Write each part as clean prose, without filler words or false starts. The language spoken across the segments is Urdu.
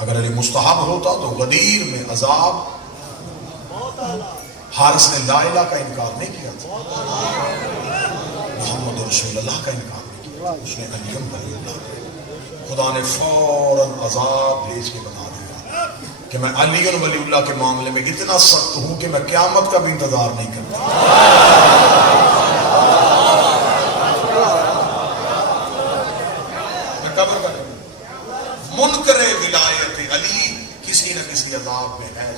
اگر علی مستحب ہوتا تو غدیر میں عذاب، حارث نے لا الہ کا انکار نہیں کیا تھا، محمد رسول اللہ کا انکار نہیں کیا، اس نے علی ولی اللہ کا، خدا نے فوراً عذاب بھیج کے بتا دیا کہ میں علی ولی اللہ کے معاملے میں اتنا سخت ہوں کہ میں قیامت کا بھی انتظار نہیں کرتا۔ میں قبر کا منکر ولایت علی کسی نہ کسی عذاب میں ہے۔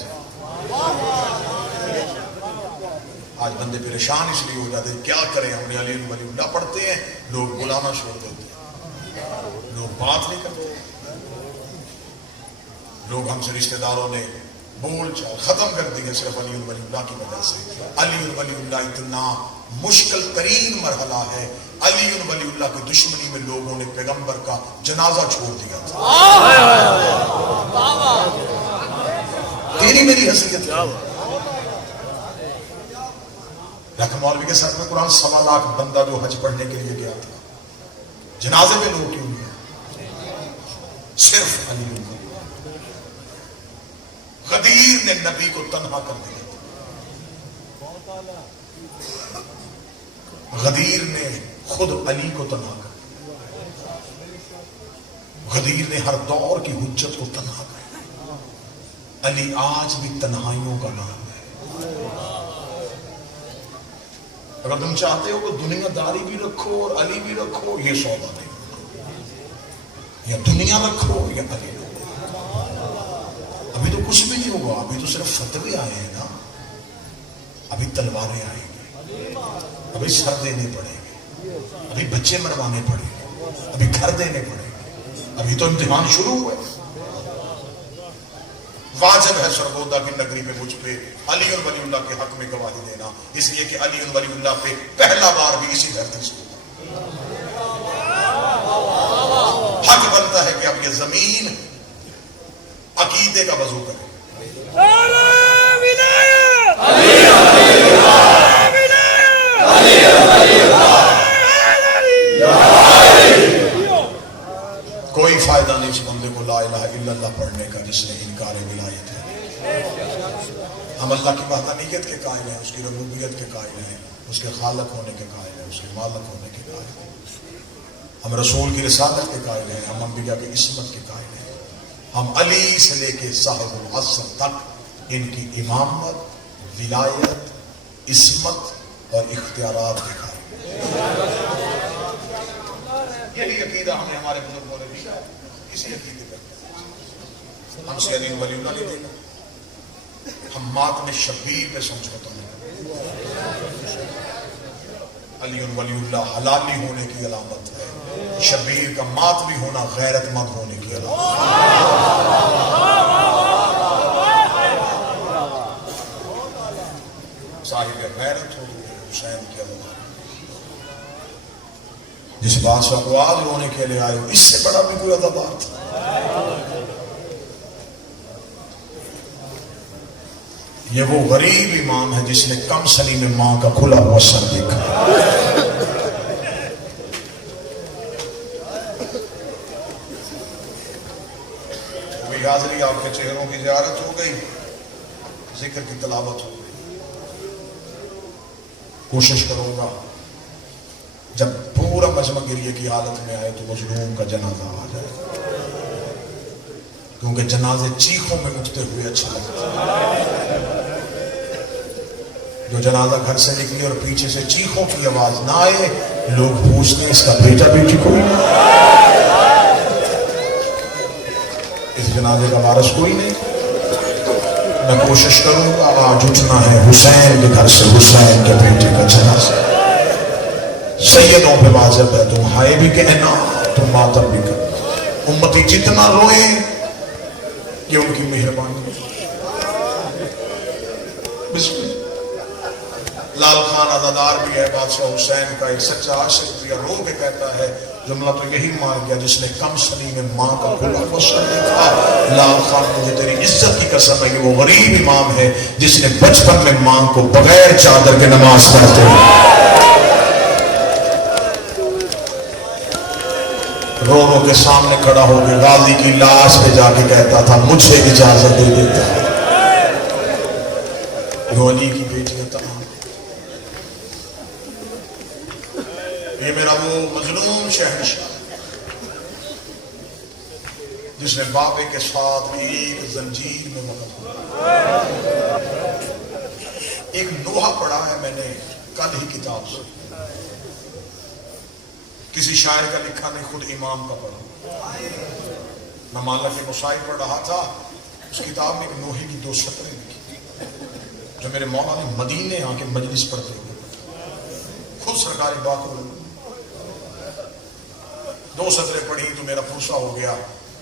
آج بندے پریشان اس لیے ہو جاتے ہیں، کیا کریں، ہم نے علی ولی اللہ پڑھتے ہیں، لوگ بلانا چھوڑ دیتے ہیں، لوگ بات نہیں کرتے، لوگ ہم سے رشتہ داروں نے بول چال ختم کر دی ہے صرف علی ولی اللہ کی وجہ سے۔ علی ولی اللہ اتنا مشکل ترین مرحلہ ہے، علی ولی اللہ کی دشمنی میں لوگوں نے پیغمبر کا جنازہ چھوڑ دیا تھا۔ تیری میری حیثیت رکھ مولوی کے سر میں قرآن 1.25 لاکھ بندہ جو حج پڑھنے کے لیے گیا تھا، جنازے میں لوگ کیوں گئے؟ صرف علی ولی اللہ۔ غدیر نے نبی کو تنہا کر دیا، غدیر نے خود علی کو تنہا کر دیا، غدیر نے ہر دور کی حجت کو تنہا کر دیا۔ علی آج بھی تنہائیوں کا نام ہے۔ اگر تم چاہتے ہو کہ دنیا داری بھی رکھو اور علی بھی رکھو، یہ سودا نہیں، یا دنیا رکھو یا علی رکھو۔ ابھی تو کچھ بھی نہیں ہوگا، ابھی تو صرف فتوے آئے ہیں نا، ابھی تلواریں آئیں گی، ابھی سر دینے پڑیں گے، ابھی بچے مروانے پڑیں گے، ابھی گھر دینے پڑیں گے، ابھی تو امتحان شروع ہوئے۔ واجب ہے سرگودا کی نگری میں مجھ پہ علی ولی اللہ کے حق میں گواہی دینا، اس لیے کہ علی ولی اللہ پہ پہلا بار بھی اسی دھرتی سے حق بنتا ہے کہ اب یہ زمین عقیدے کا وضو کرے۔ کوئی فائدہ نہیں اس بندے کو لا الہ الا اللہ پڑھنے کا جس نے انکار ولایت ہے۔ ہم اللہ کی وحدانیت کے قائل ہیں، اس کی ربوبیت کے قائل ہیں، اس کے خالق ہونے کے قائل ہیں، اس کے مالک ہونے کے قائل ہیں، ہم رسول کی رسالت کے قائل ہیں، ہم انبیاء کی عصمت کے قائل ہیں، ہم علی سے لے کے صاحب العصر تک ان کی امامت، ولایت، عصمت اور اختیارات کے قائل ہیں۔ یہی عقیدہ ہمیں ہمارے بزرگوں نے دیا ہے، اسی عقیدے پر ہم سے علی ولی اللہ نہیں دینا، ہم ماتم شبیر پہ سمجھوتا نہیں۔ علی ولی اللہ حلالی ہونے کی علامت ہے، شبیر کا ماتمی ہونا غیرت مند ہونے کی علامت ہے۔ صاحب غیرت ہو حسین کی علامت، جس بادشاہ کو آگ رونے کے لیے آئے ہو، اس سے بڑا بھی کوئی عذاب تھا۔ یہ وہ غریب امام ہے جس نے کم سنی میں ماں کا کھلا ہوا سر دیکھا۔ ابھی حاضری آپ کے چہروں کی زیارت ہو گئی، ذکر کی تلاوت ہو گئی۔ کوشش کروں گا جب پورا مجمع گریے کی حالت میں آئے تو مظلوم کا جنازہ آ جائے، کیونکہ جنازے چیخوں میں اٹھتے ہوئے اچھا لگتا ہے۔ جو جنازہ گھر سے نکلی اور پیچھے سے چیخوں کی آواز نہ آئے، لوگ پوچھتے ہیں اس کا بیٹا بیٹی کوئی نہیں، اس جنازے کا وارث کوئی نہیں۔ میں کوشش کروں گا آج اٹھنا ہے حسین کے گھر سے حسین کے بیٹے کا جنازہ۔ سیدوں پہ واجب ہے تم ہائے بھی کہنا، تم ماتم بھی کرنا، امتی جتنا روئیں یہ ان کی مہربانی۔ بسم اللہ۔ لال خان عزادار بھی ہے بادشاہ حسین کا، ایک سچا عاشق بھی رو کے کہتا ہے، جملہ تو یہی مار گیا جس نے کم سنی میں ماں کا کھلا ہوا سر دیکھا۔ لال خان مجھے تیری عزت کی قسم ہے، یہ وہ غریب امام ہے جس نے بچپن میں ماں کو بغیر چادر کے نماز پڑھتے ہیں۔ رو رو کے سامنے کھڑا ہو کے غازی کی لاش پہ جا کے کہتا تھا مجھے اجازت دے دیتا جو علی کی بیٹی کا تمام یہ میرا وہ مظلوم شہنشاہ جس نے بابے کے ساتھ ایک زنجیر میں مقد ہوا. ایک نوحہ پڑھا ہے میں نے کل ہی کتاب سے, کسی شاعر کا لکھا نہیں, خود امام کا پڑھا. میں مالا کے مسائل پڑھ رہا تھا, اس کتاب میں ایک نوحے کی 2 سطریں لکھی جو میرے مولا نے مدینے آ کے مجلس پڑھتے ہوئے خود سرکار باقر 2 سطریں پڑھی تو میرا پرسہ ہو گیا.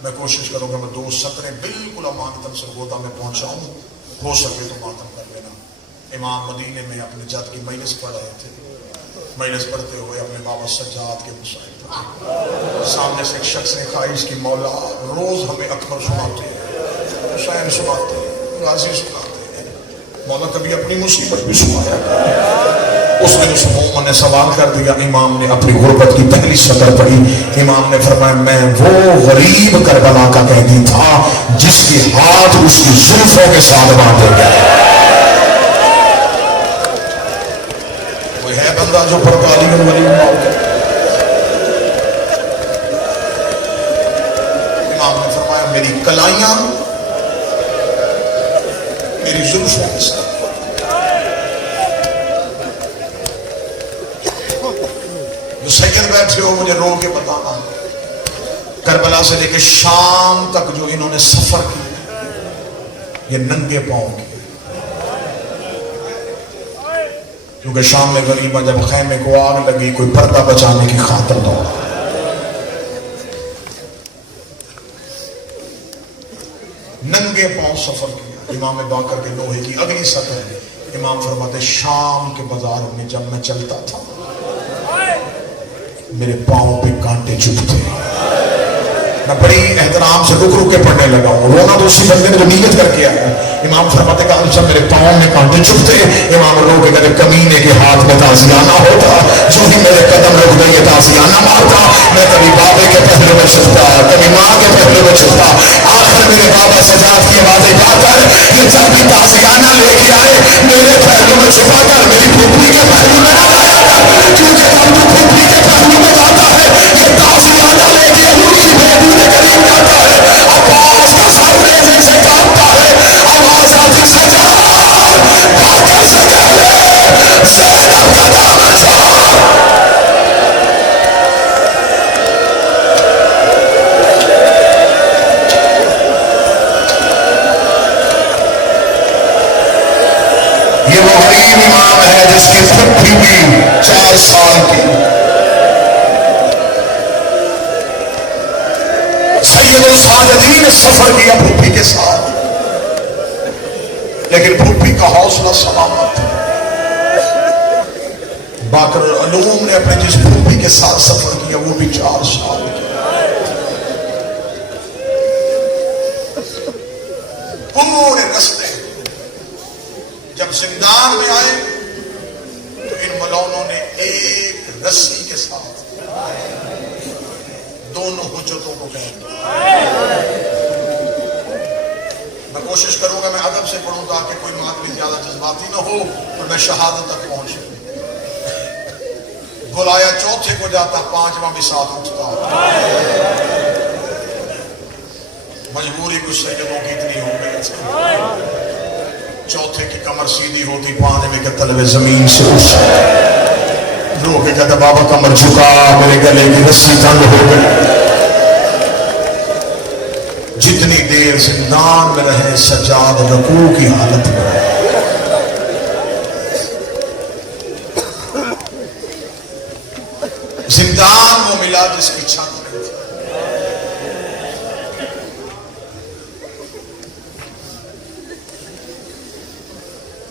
میں کوشش کروں گا میں 2 سطریں بالکل ماتم سرگودا میں پہنچاؤں, ہو سکے تو ماتم کر لینا. امام مدینے میں اپنے جد کی مجلس پڑھ رہے تھے, مجلس پڑھتے ہوئے اپنے بابا سجاد کے مسائل پڑھے. سامنے سے ایک شخص نے خواہش کی مولا روز ہمیں اکبر سناتے ہیں, حسین سناتے ہیں, غازی سناتے ہیں, مولا کبھی اپنی مصیبت بھی سنایا. اس میں اس عموم نے سوال کر دیا. امام نے اپنی غربت کی پہلی سطر پڑھی. امام نے فرمایا میں وہ غریب کربلا کا قیدی تھا جس کے ہاتھ اس کی زلفوں کے ساتھ باندھے گئے. وہ ہے بندہ جو پڑھتا علی گڑھ ولی اللہ. امام نے فرمایا میری کلائیاں میری زلفوں کے ساتھ. سید بیٹھے ہو مجھے رو کے بتانا کربلا سے لے کے شام تک جو انہوں نے سفر کیا یہ ننگے پاؤں کیا, کیونکہ شام میں غریبہ جب خیمے کو آگ لگی کوئی پردہ بچانے کی خاطر دوڑا. ننگے پاؤں سفر کیا. امام باقر کے لوہے کی اگلی سطح ہے. امام فرماتے شام کے بازار میں جب میں چلتا تھا میرے پاؤں پہ کانٹے چبھتے. میں بڑی احترام سے رک رک کے پڑھنے لگا ہوں. رونا تو اسی بندے نے جو نیت کر کے آیا. امام فرماتے کہ جب میرے پاؤں میں کانٹے چبھتے امام رو کے کہتے کمینے کے ہاتھ میں تازیانہ ہوتا, جو ہی میرے قدم رک گئے یہ تازیانہ مارتا. میں کبھی بابے کے پہلے میں چھپتا, کبھی ماں کے پہلے میں چھپتا. آخر میرے بابا سجاد کی آوازیں گا کر یہ جب بھی تازیانہ لے کے آئے میرے پہلو میں چھپا کر میری پھوپھی کے پہلو میں نہ لایا کر, کیونکہ جب تو پھوپھی کے پہلو میں جاتا ہے یہ تازیانہ لے کے ہوئی محبوب کریم جاتا ہے. عباس کا سر نیزے سے کانپتا ہے, آواز آتی سجاد باقر سے کہہ لے زینب کا دامن چھوڑ. یہ وہ غریب امام ہے جس کی پھوپھی بھی 4 سال کی. سید الساجدین نے سفر کیا پھوپھی کے ساتھ, لیکن پھوپھی کا حوصلہ سلامت تھا. باقر العلوم نے اپنے جس پھوپھی کے ساتھ سفر کیا وہ بھی 4 سال کی. پورے رستے جب زندان میں آئے تو ان ملونوں نے ایک رسی کے ساتھ دونوں حجتوں کو کہہ دیا. میں کوشش کروں گا میں ادب سے پڑھوں تاکہ کوئی ماتمی زیادہ جذباتی نہ ہو اور میں شہادت تک پہنچ سکوں. بلایا چوتھے کو جاتا 5واں بھی ساتھ اٹھتا. مجبوری کچھ سیدوں کی اتنی ہو گئی چوتھے کی کمر سیدھی ہوتی 5ویں کے تلوے زمین سے اٹھ رو کے کہتا بابا کمر جھکا میرے گلے کی رسی تنگ ہو گئی. جتنی دیر زندان میں رہے سجاد رکوع کی حالت میں رہے. زندان وہ ملا جس کی چھت نہیں تھی.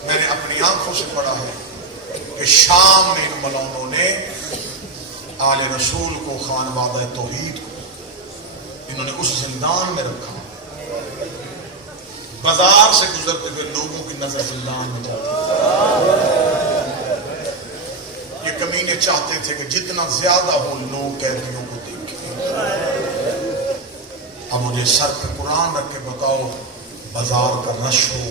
میں نے اپنی آنکھوں سے پڑھا ہے کہ شام میں ان ملونوں نے آل رسول کو خانوادہ توحید کو انہوں نے اس زندان میں رکھا. بازار سے گزرتے ہوئے لوگوں کی نظر زندان میں جاتی. یہ کمینے چاہتے تھے کہ جتنا زیادہ ہو لوگ قیدیوں کو دیکھیں. اب مجھے سر پہ قرآن رکھ کے بتاؤ بازار کا رش ہو،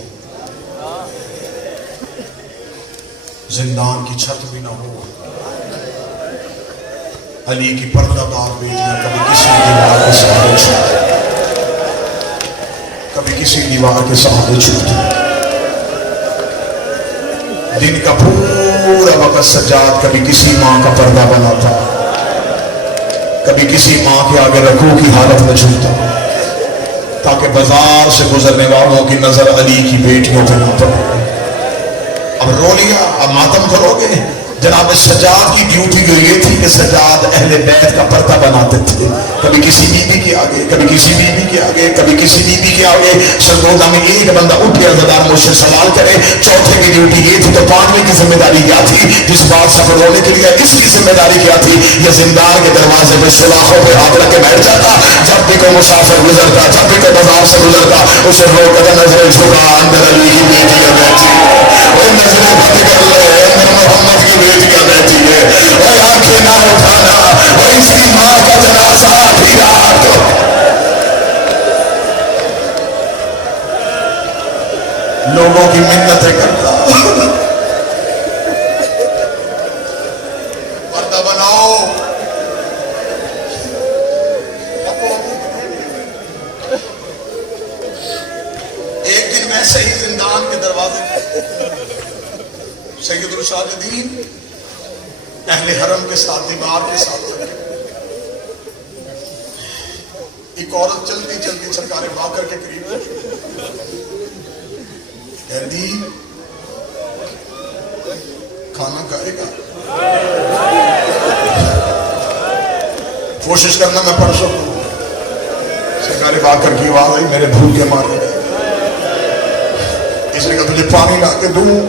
زندان کی چھت بھی نہ ہو، علی کی پردہ دار بیٹیاں کبھی کسی دیوار کے سہارے چھوٹی، کبھی کسی دیوار کے سہارے چھوٹی، دن کا پورا وقت سجاد کبھی کسی ماں کا پردہ بناتا، کبھی کسی ماں کے آگے رکوع کی حالت میں جھکتا، تاکہ بازار سے گزرنے والوں کی نظر علی کی بیٹیوں پہ نہ پڑے۔ اب رو لیا، اب ماتم کرو گے؟ جناب سجاد کی ڈیوٹی جو یہ تھی کہ سجاد اہل بیت کا پردہ بناتے تھے، کبھی کسی بیوی کے آگے، کبھی کسی بیوی کے آگے، کبھی کسی بیوی کے آگے۔ سردوزہ میں ایک بندہ اٹھ کے عزادار مجھ سے سوال کرے چوتھے کی ڈیوٹی یہ تھی تو پانچویں کی ذمہ داری کیا تھی؟ جس بات سفر ہونے کے لیے اس کی ذمہ داری کیا تھی؟ یہ زندان کے دروازے پہ سلاخوں پہ ہاتھ رکھ کے بیٹھ جاتا، جب بھی کوئی مسافر گزرتا، جب بھی کوئی بازار سے گزرتا، اسے روک کر نظریں جھکا، اندر علی کی بیٹیاں بیٹھی ہیں، وہ نظریں بند کر لے، اندر محمد کی بیٹیاں بیٹھی ہے، وہ آنکھیں نہ اٹھانا، وہ اس کی ماں کا جنازہ آدھی رات کو۔ لوگوں کی منتیں کرتا، پردہ بناؤ۔ ایک دن میں صحیح زندان کے دروازے سید الشاہدین اہل حرم کے ساتھ دیوار کے ساتھ ایک عورت جلدی جلدی سرکار باقر کے قریب کہتی کھانا کھائے گا؟ کوشش کرنا میں پڑھ سکوں۔ سرکار باقر کی آواز آئی، میرے بھوکے مارے گئے۔ اس نے کہا تجھے پانی لا کے دوں؟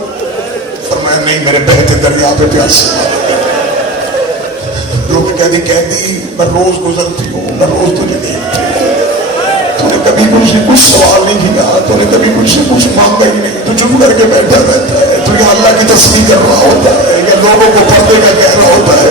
فرمایا نہیں، میرے بہتے دریا پہ پیاس۔ کہتی میں روز گزرتی ہوں، میں روز تجھے دیکھتی ہوں، تو نے کبھی مجھ سے کچھ سوال نہیں کیا، تو نے کبھی مجھ سے کچھ مانگا ہی نہیں، تو چپ کر کے بیٹھا رہتا ہے، تو یہ اللہ کی تسبیح کر رہا ہوتا ہے یا لوگوں کو پردے کا کہہ رہا ہوتا ہے۔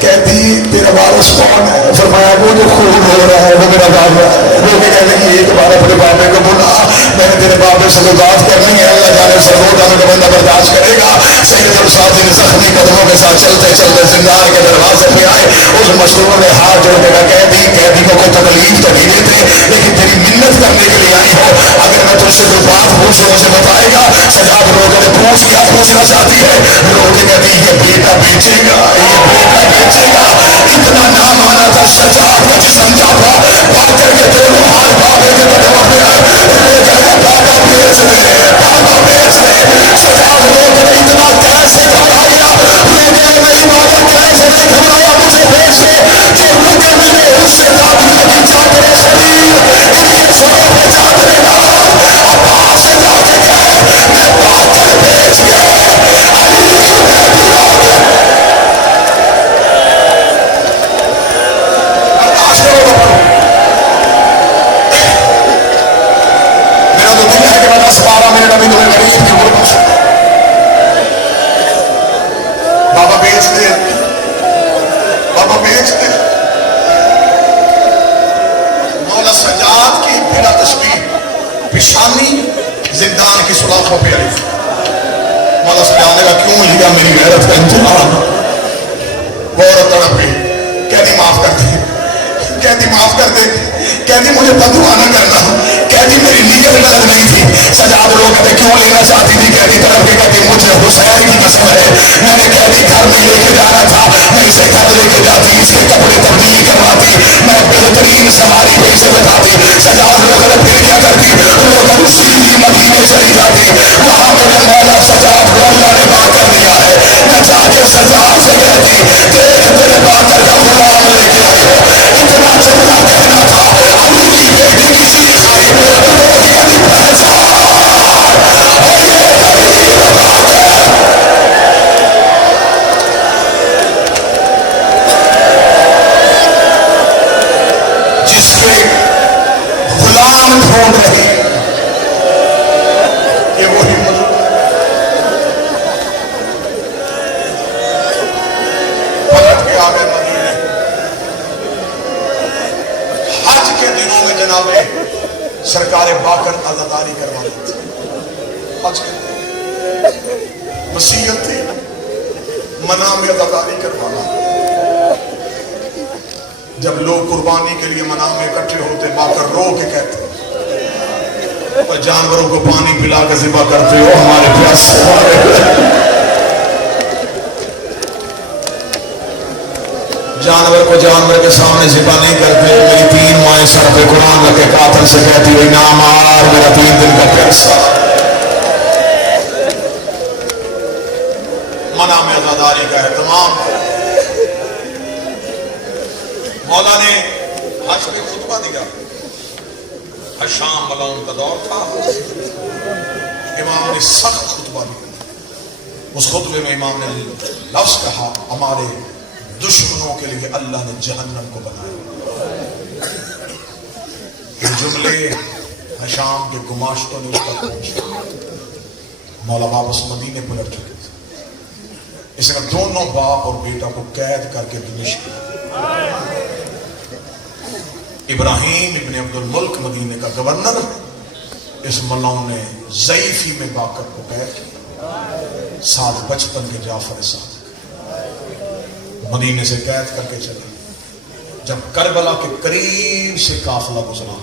کہتی تیرا وارث کون ہے؟ فرمایا وہ جو خون ہو رہا ہے وہ میرا بابا ہے۔ وہ کہنے لگی ایک بار اپنے بابے کو بلا، میں نے تیرے بابے سے بات کرنی ہے، اللہ جانے سرگودا میں بندہ برداشت کرے گا۔ سید الصادق زخمی قدموں کے ساتھ چلتے چلتے زندان کے دروازے پہ آئے، اس مشہور نے ہاتھ جوڑ کے کہا قیدی کو کوئی تکلیف تو نہیں دیتے، لیکن تیری منت کرنے کے لیے آئی ہو، اگر میں تجھ سے کوئی بات پوچھوں مجھے بتائے گا؟ سجاد رو کے پوچھ کیا پوچھنا چاہتی ہے؟ رو کے کہتی یہ بیٹا بیچے گا، یہ بیٹا بیچے گا۔ اتنا نام آنا تھا سجاد کا جسم جاتا، باقر کے دونوں ہاتھ بابے کے قدموں پہ آئے، بابا بیچ دے، بابا بیچ دے۔ سجاد رو کے اتنا کیسے گھبرایا، رو کے میری بابا کیسے گھبرایا، مجھے بیچ دے۔ جو روکے ملے اس سے دادی لگی چادر شریف، اتنی سارے پہ چادر ڈال، عباس سے جا کے کہے میں باقر بیچ کے علی کی بیٹی رو کے برداشت کرو۔ میرا تو دل ہے کہ میں 10-12 منٹ ابھی تمہیں غریب کی غربت سے بابا بیچ دے، بابا بیچ دے۔ مولا سجاد کی بلا تشبیہ پیشانی زندان کی سلاخوں پہ آئی۔ مولا سجاد نے کہا کیوں لیا میری غیرت کا امتحان؟ وہ عورت تڑپ گئی، کہتی معاف کر دے، کہتی معاف کر دے، کہتی مجھے بددعا نہ کرنا، کہتی میری نیت غلط نہیں تھی۔ سجاد رو کہتے کیوں لینا چاہتی تھی؟ کہتی طرف کے کہتی مجھے حسین کی قسم ہے، میں نے کہتی گھر میں لے کے جانا تھا، میں اسے گھر لے کے جاتی، اس کے کپڑے تبدیل کرواتی، میں بہترین سواری پہ اسے بٹھاتی۔ سجاد رو کہتے پھر کیا کرتی؟ رو کر سیدھی مدینے چلی جاتی، وہاں میرے مولا سجاد کو اللہ نے باقر دیا ہے۔ میں جا کے سجاد سے کہتی تیرے باقر کا غلام لے کے آئی ہو، اتنا جملہ کہنا تھا، علی کی بیٹی کی چیز آئی، رو کے کہتی پہچان، اور یہ غریب باقر جس کے غلام ڈھونڈ رہے یہ وہی مظلوم پلٹ کے آگے مدینے دنوں میں جناب سرکار باقر عزاداری کروا دیتے وصیت تھی منع میں عزاداری کروانا. جب لوگ قربانی کے لیے منع میں اکٹھے ہوتے باقر رو کے کہتے اور جانوروں کو پانی پلا کے ذبح کرتے ہو ہمارے پیاسے جانور کو جانور کے سامنے ذبح نہیں کرتے. میری 3 مائیں سر پہ قرآن رکھ کے قاتل سے کہتی ہوئی نہ مار میرا 3 دن کا پیاسا. منع میں عزاداری کا اہتمام. مولا نے حج پہ خطبہ دیا. شام ملعون کا دور تھا. امام نے سخت خطبہ دیا. اس خطبے میں امام نے لفظ کہا ہمارے دشمنوں کے لیے اللہ نے جہنم کو بنایا. یہ جملے حشام کے گماشتوں نے اس کا پوچھا. مولا واپس مدینے پلٹ چکے تھے. اس نے دونوں باپ اور بیٹا کو قید کر کے دمشق کیا. ابراہیم ابن عبد الملک مدینے کا گورنر. اس ملعون نے ضعیفی میں باقر کو قید کیا. سال 55 کے جعفر صادق مدینے سے قید کر کے چلے. جب کربلا کے قریب سے قافلہ گزرا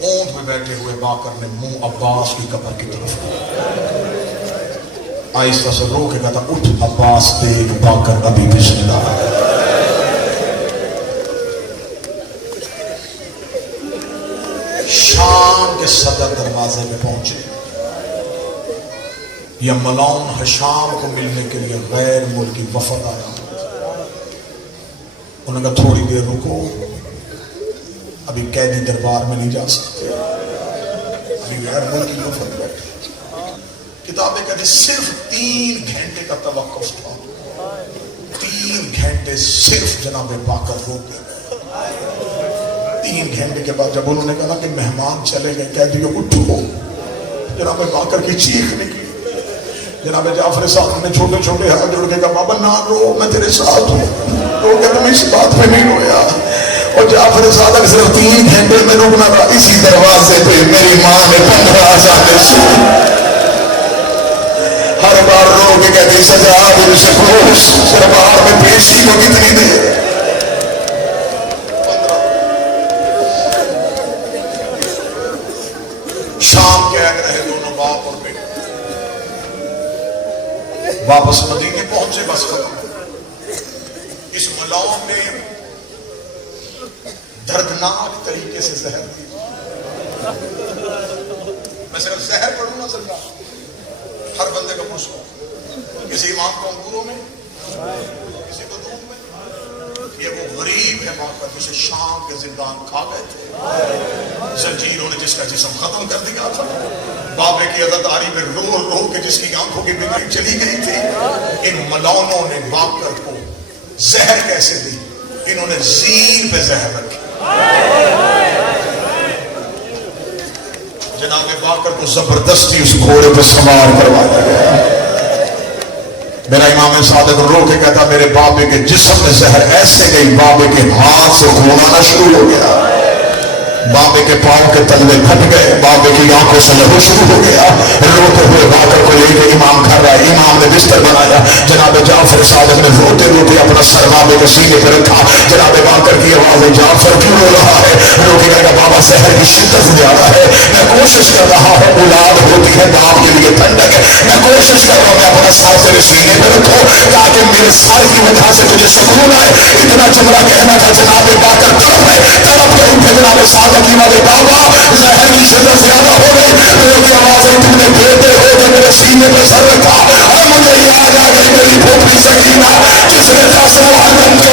اونٹ میں بیٹھے ہوئے باقر نے منہ عباس کی قبر کی طرف آہستہ سے رو کے کہتا اٹھ عباس دیکھ باقر ابھی بھی زندہ ہے. شام کے صدر دروازے میں پہنچے. یہ ملعون حشام کو ملنے کے لیے غیر ملکی وفد آیا. انہوں نے کہا تھوڑی دیر رکو ابھی قیدی دربار میں نہیں جا سکتے. ابھی غیر ملکی وفد بیٹھے. کتابیں کہتے صرف 3 گھنٹے کا توقف تھا. 3 گھنٹے صرف جناب باقر روتے گئے. 3 گھنٹے کے بعد جب انہوں نے کہا کہ مہمان چلے گئے قیدیوں اٹھو جناب باقر کی چیخ نکلی. جناب جعفر صاحب نے چھوٹے چھوٹے ہاتھ جوڑ کے کہا بابا نہ رو میں تیرے ساتھ ہوں. تو کہتا میں اس بات میں نہیں رویا. اور جعفر صادق صرف 3 گھنٹے میں رکنا تھا. اسی دروازے پہ میری ماں نے 15,000 رسول ہر بار رو کے کہتی سجا دل سے خوش دربار میں پیشی کو کتنی دیر. شام قید رہے دونوں باپ اور بیٹا. واپس مدینے پہنچے بس ختم. اس ملعون نے دردناک طریقے سے زہر دی. میں صرف زہر پڑھوں نہ سکتا. ہر بندے کا پوچھو کسی امام کو انگوروں میں کسی کو دودھ میں. یہ وہ غریب ہے باقر جسے شام کے زندان کھا گئے تھے. زنجیروں نے جس کا جسم ختم کر دیا تھا. بابے کی عزاداری میں رو رو کے جس کی آنکھوں کی بینائی چلی گئی تھی. ان ملعونوں نے باقر کو زہر کیسے دی؟ انہوں نے زین پہ زہر رکھی. جناب باقر کو زبردستی اس گھوڑے پہ سوار کروایا گیا. میرا امام صادق رو کے کہتا میرے بابے کے جسم میں زہر ایسے گئی بابے کے ہاتھ سے خون آنا شروع ہو گیا. بابے کے پاؤں کے تلوے پھٹ گئے. بابے کی آنکھوں سے لہو شروع ہو گیا. روتے ہوئے باقر کو لے کے امام گھر آئے. امام نے بستر بنایا. جناب جعفر صادق نے روتے روتے اپنا سر بابے کے سینے پہ رکھا. جناب باقر کی آواز جعفر کیوں رو رہا ہے؟ رو کے کہا بابا زہر کی شدت زیادہ ہے. میں کوشش کر رہا ہوں اولاد ہوتی ہے باپ کے لیے ٹھنڈک. میں کوشش کر رہا ہوں میں اپنا سر تیرے سینے پہ رکھوں تاکہ میرے سر کی وجہ سے تجھے سکون آئے. اتنا چمڑا کہنا تھا. جناب باقر تڑپ کے اٹھے. جناب صادق کی والے بابا زہر کی شدت زیادہ ہو گئی. میرے کی آوازیں تم نے بیٹے ہو جو میرے سینے پہ سر رکھا. اور مجھے یاد آ گئی میری پھوپھی سکینہ جس نے 10 محرم کو